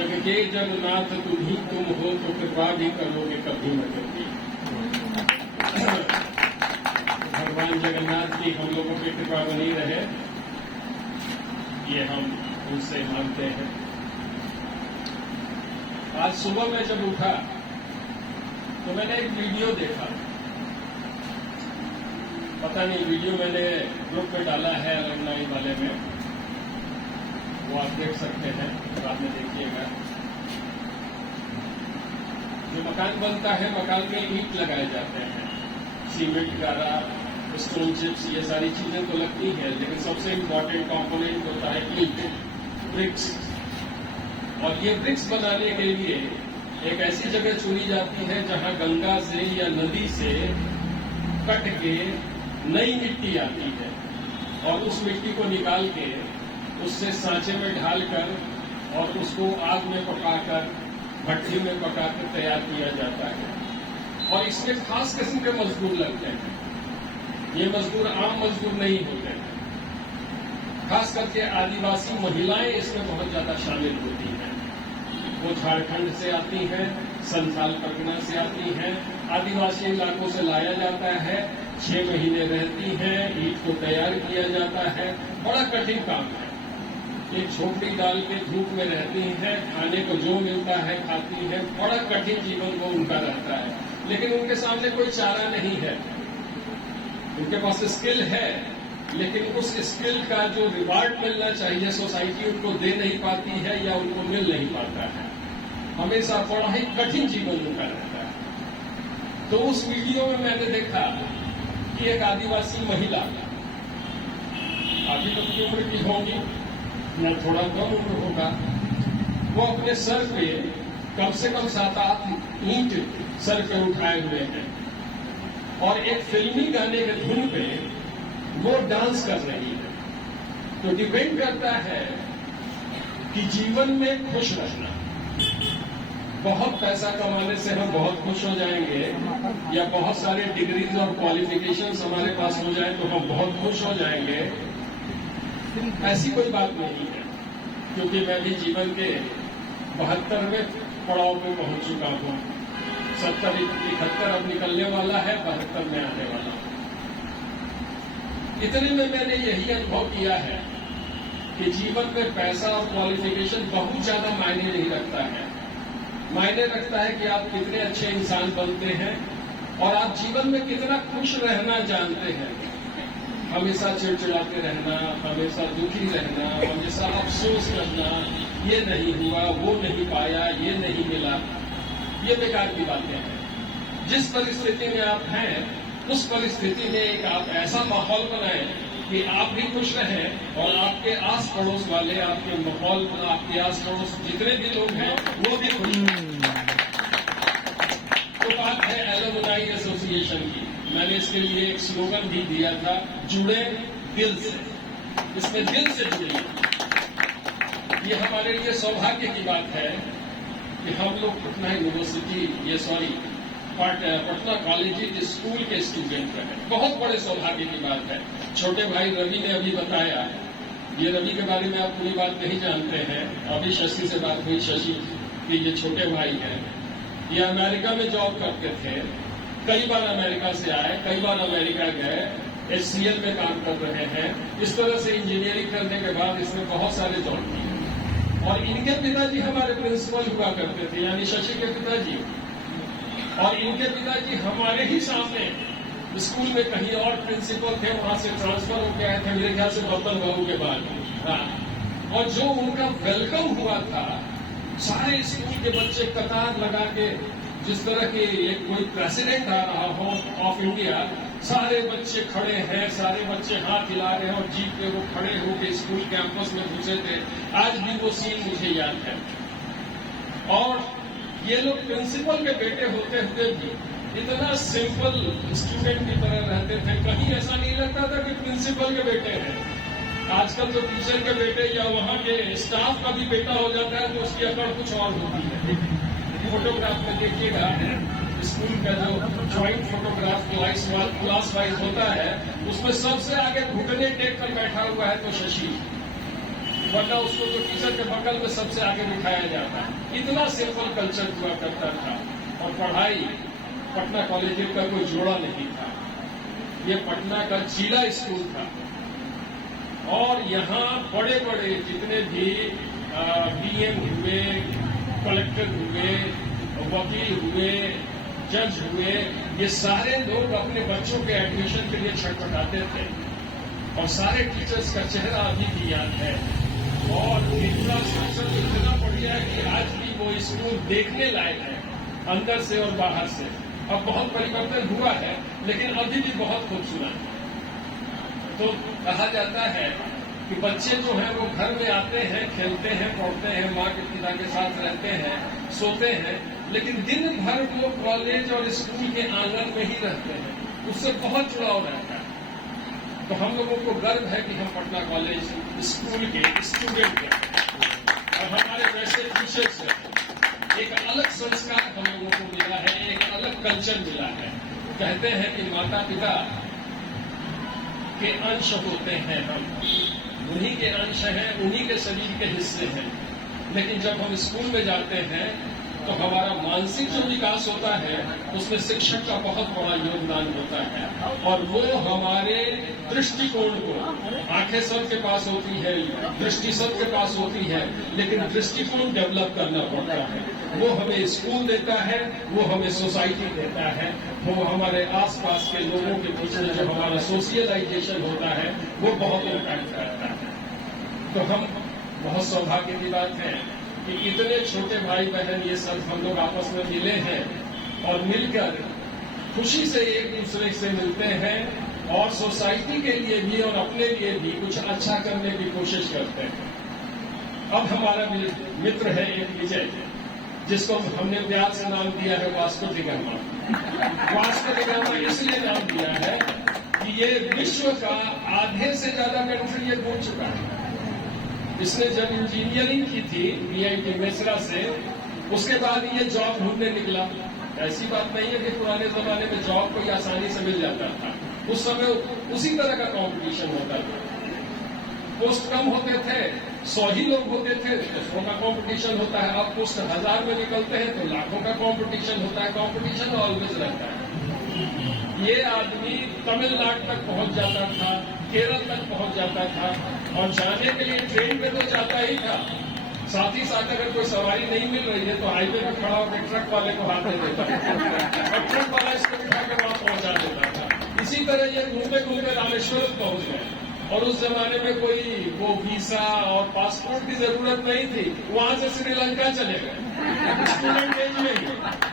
जग के जगन्नाथ तुम ही तुम हो तो कृपा भी करोगे कभी न कभी। भगवान जगन्नाथ की हम लोगों की कृपा बनी रहे, ये हम उनसे मांगते हैं। आज सुबह मैं जब उठा तो मैंने एक वीडियो देखा, पता नहीं वीडियो मैंने ग्रुप में डाला है अलमनाई वाले में, वो आप देख सकते हैं, बाद में देखिएगा। जो मकान बनता है, मकान में ईंट लगाए जाते हैं, सीमेंट गारा, स्टोन चिप्स, ये सारी चीजें तो लगती हैं, लेकिन सबसे इम्पोर्टेंट कंपोनेंट होता है ईंट, ब्रिक्स। और ये ब्रिक्स बनाने के लिए एक ऐसी जगह चुनी जाती है जहां गंगा से या नदी से कट के नई मिट्टी आती है, और उस मिट्टी को निकाल के उससे सांचे में ढालकर और उसको आग में पकाकर, भट्टी में पकाकर तैयार किया जाता है। और इसमें खास किस्म के मजदूर लगते हैं, ये मजदूर आम मजदूर नहीं होते हैं। खास करके आदिवासी महिलाएं इसमें बहुत ज्यादा शामिल होती हैं। वो झारखंड से आती हैं, संथाल परगना से आती हैं, आदिवासी इलाकों से लाया जाता है, 6 महीने रहती हैं, ईंट को तैयार किया जाता है। बड़ा कठिन काम है। एक झोपड़ी डाल के धूप में रहती हैं, खाने को जो मिलता है खाती हैं, बड़ा कठिन जीवन वो उनका रहता है। लेकिन उनके सामने कोई चारा नहीं है, उनके पास स्किल है, लेकिन उस स्किल का जो रिवार्ड मिलना चाहिए सोसाइटी उनको दे नहीं पाती है या उनको मिल नहीं पाता है। हमेशा बड़ा ही कठिन जीवन उनका रहता है। तो उस वीडियो में मैंने देखा कि एक आदिवासी महिला, अभी तक की उम्र की होगी या थोड़ा कम उम्र होगा, वो अपने सर पे कम से कम 7-8 ईंट सर पे उठाए हुए हैं और एक फिल्मी गाने के धुन पे वो डांस कर रही है। तो डिपेंड करता है कि जीवन में खुश रहना। बहुत पैसा कमाने से हम बहुत खुश हो जाएंगे या बहुत सारे डिग्रीज और क्वालिफिकेशंस हमारे पास हो जाए तो हम बहुत खुश हो जाएंगे, ऐसी कोई बात नहीं है। क्योंकि मैं भी जीवन के 72वें पड़ाव पे पहुंच चुका हूं। 70-71 अब निकलने वाला है, 72 में आने वाला हूं। इतने में मैंने यही अनुभव किया है कि जीवन में पैसा और क्वालिफिकेशन बहुत ज्यादा मायने नहीं रखता है। मायने रखता है कि आप कितने अच्छे इंसान बनते हैं और आप जीवन में कितना खुश रहना जानते हैं। हमेशा चिड़चिड़ाते रहना, हमेशा दुखी रहना, हमेशा अफसोस करना, ये नहीं हुआ, वो नहीं पाया, ये नहीं मिला, ये बेकार की बातें हैं। जिस परिस्थिति में आप हैं उस परिस्थिति में एक आप ऐसा माहौल बनाएं कि आप भी खुश रहें और आपके आस पड़ोस वाले, आपके माहौल, आपके आस पड़ोस जितने भी लोग हैं वो भी खुश रहें। तो बात है एलुमनाई एसोसिएशन की। मैंने इसके लिए एक स्लोगन भी दिया था, जुड़े दिल से। इसमें दिल से जुड़िए। ये हमारे लिए सौभाग्य की बात है कि हम लोग Patna university Patna college school के स्टूडेंट रहे। बहुत बड़े सौभाग्य की बात है। छोटे भाई रवि ने अभी बताया, ये रवि के बारे में आप पूरी बात नहीं जानते हैं। अभी शशि से बात हुई, शशि कि ये छोटे भाई हैं, ये अमेरिका में जॉब करते थे, कई बार अमेरिका से आए, कई बार अमेरिका गए, HCL में काम कर रहे हैं। इस तरह से इंजीनियरिंग करने के बाद इसने बहुत सारे जॉब किए। और इनके पिताजी हमारे प्रिंसिपल हुआ करते थे, यानी शशि के पिताजी। और इनके पिताजी हमारे ही सामने स्कूल में कहीं और प्रिंसिपल थे, वहां से ट्रांसफर हो गए थे मेरे ख्याल से गौतम बाबू के बाद। हाँ। और जो उनका वेलकम हुआ था, सारे स्कूल के बच्चे कतार लगा के, जिस तरह के एक कोई प्रेसिडेंट आ रहा हो ऑफ इंडिया, सारे बच्चे खड़े हैं, सारे बच्चे हाथ हिला रहे हैं और जीप पे वो खड़े होकर स्कूल कैंपस में घुसे थे। आज भी वो सीन मुझे याद है। और ये लोग प्रिंसिपल के बेटे होते हुए भी इतना सिंपल स्टूडेंट की तरह रहते थे। कहीं ऐसा नहीं लगता था कि प्रिंसिपल के बेटे हैं। आजकल तो टीचर के बेटे या वहां के स्टाफ का भी बेटा हो जाता है तो उसकी अकड़ कुछ और होती है। फोटोग्राफ में देखिएगा, स्कूल का जो ज्वाइंट फोटोग्राफ क्लास वाइज होता है, उसमें सबसे आगे घुटने टेक कर बैठा हुआ है तो शशि। वरना उसको तो टीचर के बगल में सबसे आगे बिठाया जाता है। इतना सिंपल कल्चर हुआ करता था। और पढ़ाई पटना कॉलेज का कोई जोड़ा नहीं था, ये पटना का जिला स्कूल था। और यहाँ बड़े बड़े जितने भी डीएम हुए, कलेक्टर हुए, वकील हुए, जज हुए, ये सारे लोग अपने बच्चों के एडमिशन के लिए छटपटाते थे। और सारे टीचर्स का चेहरा अभी भी याद है। और इंफ्रास्ट्रक्चर इतना बढ़िया है कि आज भी वो स्कूल देखने लायक है, अंदर से और बाहर से। अब बहुत परिवर्तन हुआ है, लेकिन अभी भी बहुत खूबसूरत है। तो कहा जाता है कि बच्चे जो हैं वो घर में आते हैं, खेलते हैं, पढ़ते हैं, माँ के पिता के साथ रहते हैं, सोते हैं, लेकिन दिन भर वो कॉलेज और स्कूल के आंगन में ही रहते हैं, उससे बहुत जुड़ाव रहता है। तो हम लोगों को गर्व है कि हम पटना कॉलेज स्कूल के स्टूडेंट हैं और हमारे वैसे टीचर्स हैं। एक अलग संस्कार हम लोगों को मिला है, एक अलग कल्चर मिला है। कहते हैं कि माता पिता के अंश होते हैं, हम उन्हीं के अंश हैं, उन्हीं के शरीर के हिस्से हैं। लेकिन जब हम स्कूल में जाते हैं तो हमारा मानसिक जो विकास होता है उसमें शिक्षक का बहुत बड़ा योगदान होता है। और वो हमारे दृष्टिकोण को, आंखें सबके पास होती है, दृष्टि सबके पास होती है, लेकिन दृष्टिकोण डेवलप करना पड़ता है। वो हमें स्कूल देता है, वो हमें सोसाइटी देता है, वो हमारे आसपास के लोगों के बीच में जो हमारा सोशलाइजेशन होता है वो बहुत इम्पैक्ट करता है। तो हम बहुत सौभाग्य की बात है कि इतने छोटे भाई बहन ये सब हम लोग आपस में मिले हैं और मिलकर खुशी से एक दूसरे से मिलते हैं और सोसाइटी के लिए भी और अपने लिए भी कुछ अच्छा करने की कोशिश करते हैं। अब हमारा मित्र है एक विजय, जिसको हमने प्यार से नाम दिया है Vasco D gamma. Vasco D gamma इसलिए नाम दिया है कि ये विश्व का आधे से ज्यादा कंट्री ये घूम चुका है। इसने जब इंजीनियरिंग की थी बीआईटी मेसरा से, उसके बाद ये जॉब ढूंढने निकला। ऐसी बात नहीं है कि पुराने जमाने में जॉब कोई आसानी से मिल जाता था। उस समय उसी तरह का कंपटीशन होता था, पोस्ट कम होते थे, 100 ही लोग होते थे तो 100 का कंपटीशन होता है। अब पोस्ट 1000 में निकलते हैं तो लाखों का कंपटीशन होता है। कंपटीशन ऑलवेज रहता है। ये आदमी तमिलनाडु तक पहुंच जाता था, केरल तक पहुंच जाता था और जाने के लिए ट्रेन पे तो जाता ही था, साथ ही साथ अगर कोई सवारी नहीं मिल रही है तो हाईवे पे खड़ा होकर ट्रक वाले को हाथ दे देता था और ट्रक वाला इसको उठा के वहां पहुंचा देता था। इसी तरह ये घूमते घूमते रामेश्वर पहुंच गए। और उस जमाने में कोई वो वीसा और पासपोर्ट की जरूरत नहीं थी, वहां से श्रीलंका चले गए स्टूडेंट एज में ही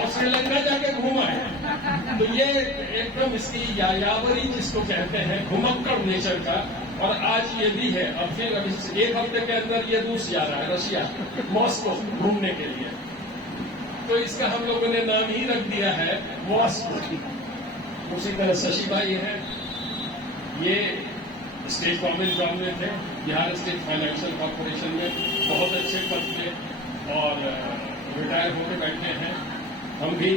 और श्रीलंका जाके घूमा है। तो ये एकदम इसकी यायावरी जिसको कहते हैं, घुमक्कड़ नेचर का। और आज ये भी है। अब फिर अभी 1 हफ्ते के अंदर ये रूस जा रहा है, रशिया, मॉस्को घूमने के लिए। तो इसका हम लोगों ने नाम ही रख दिया है मॉस्को। उसी तरह शशि भाई है, ये स्टेट गवर्नमेंट जॉब में थे, बिहार स्टेट फाइनेंशियल कॉर्पोरेशन में बहुत अच्छे पद थे और रिटायर होकर बैठे हैं। हम भी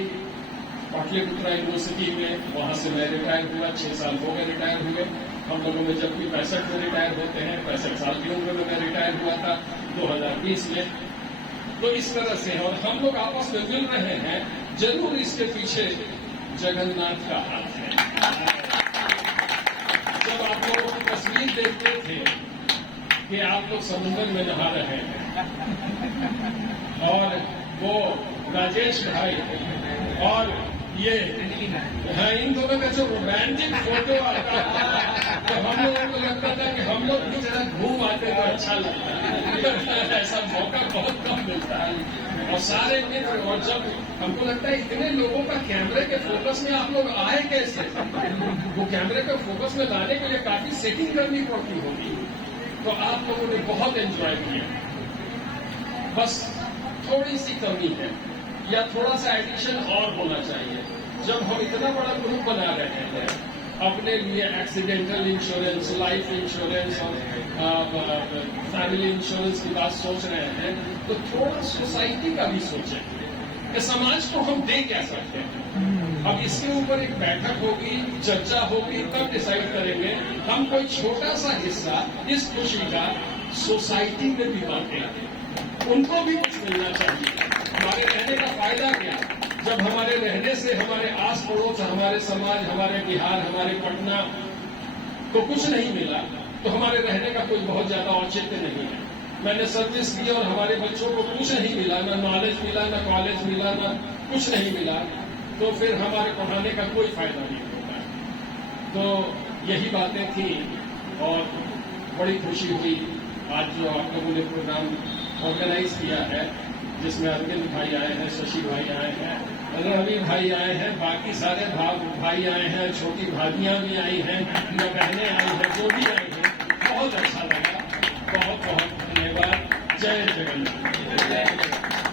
पाटलिपुत्रा यूनिवर्सिटी में, वहां से मैं रिटायर हुआ, 6 साल हो गए रिटायर हुए। हम लोगों में जब भी 65 में रिटायर होते हैं, 65 साल की उम्र में मैं रिटायर हुआ था 2020 में। तो इस तरह से और हम लोग आपस में मिल रहे हैं। जरूर इसके पीछे जगन्नाथ का हाथ है। जब आप लोगों की तस्वीर देखते थे कि आप लोग समुद्र में नहा रहे हैं और वो राजेश भाई और ये इन दोनों का जो रोमांटिक फोटो आता था तो हम लोगों को लगता था कि हम लोग भी जरा घूम आते तो अच्छा लगता है। ऐसा मौका बहुत कम मिलता है और सारे मित्र। और जब हमको लगता है इतने लोगों का कैमरे के फोकस में आप लोग आए कैसे, वो कैमरे के फोकस में लाने के लिए काफी सेटिंग करनी पड़ती होगी। तो आप लोगों ने बहुत एंजॉय किया। बस थोड़ी सी कमी है या थोड़ा सा एडिशन और होना चाहिए। जब हम इतना बड़ा ग्रुप बना रहे हैं, अपने लिए एक्सीडेंटल इंश्योरेंस, लाइफ इंश्योरेंस और फैमिली इंश्योरेंस की बात सोच रहे हैं, तो थोड़ा सोसाइटी का भी सोचें कि समाज को हम दे क्या सकते हैं। अब इसके ऊपर एक बैठक होगी, चर्चा होगी, तब डिसाइड करेंगे। हम कोई छोटा सा हिस्सा इस खुशी का सोसाइटी में भी बांटे, उनको भी कुछ मिलना चाहिए। हमारे रहने का फायदा क्या? जब हमारे रहने से हमारे आस पड़ोस, हमारे समाज, हमारे बिहार, हमारे पटना को कुछ नहीं मिला, तो हमारे रहने का कोई बहुत ज्यादा औचित्य नहीं है। मैंने सर्विस की और हमारे बच्चों को कुछ नहीं मिला, ना नॉलेज मिला, ना कॉलेज मिला, ना कुछ नहीं मिला, तो फिर हमारे पढ़ाने का कोई फायदा नहीं होता है। तो यही बातें थी और बड़ी खुशी हुई आज जो आप लोगों ने प्रोग्राम ऑर्गेनाइज किया है, जिसमें अरविंद भाई आए हैं, शशि भाई आए हैं, रवि भाई आए हैं, बाकी सारे भाई आए हैं, छोटी भाभियां भी आई हैं, या बहनें आई हैं, जो भी आई हैं, बहुत अच्छा लगा। बहुत बहुत धन्यवाद। जय जगन्नाथ।